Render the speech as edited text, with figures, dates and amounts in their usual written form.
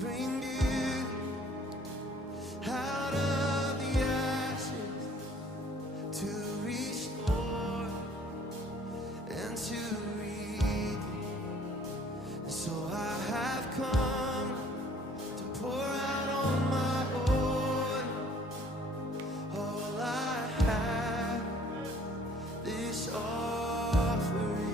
bring beauty out of the ashes, to restore and to redeem. And so I have come to pour out on my own all I have, this offering.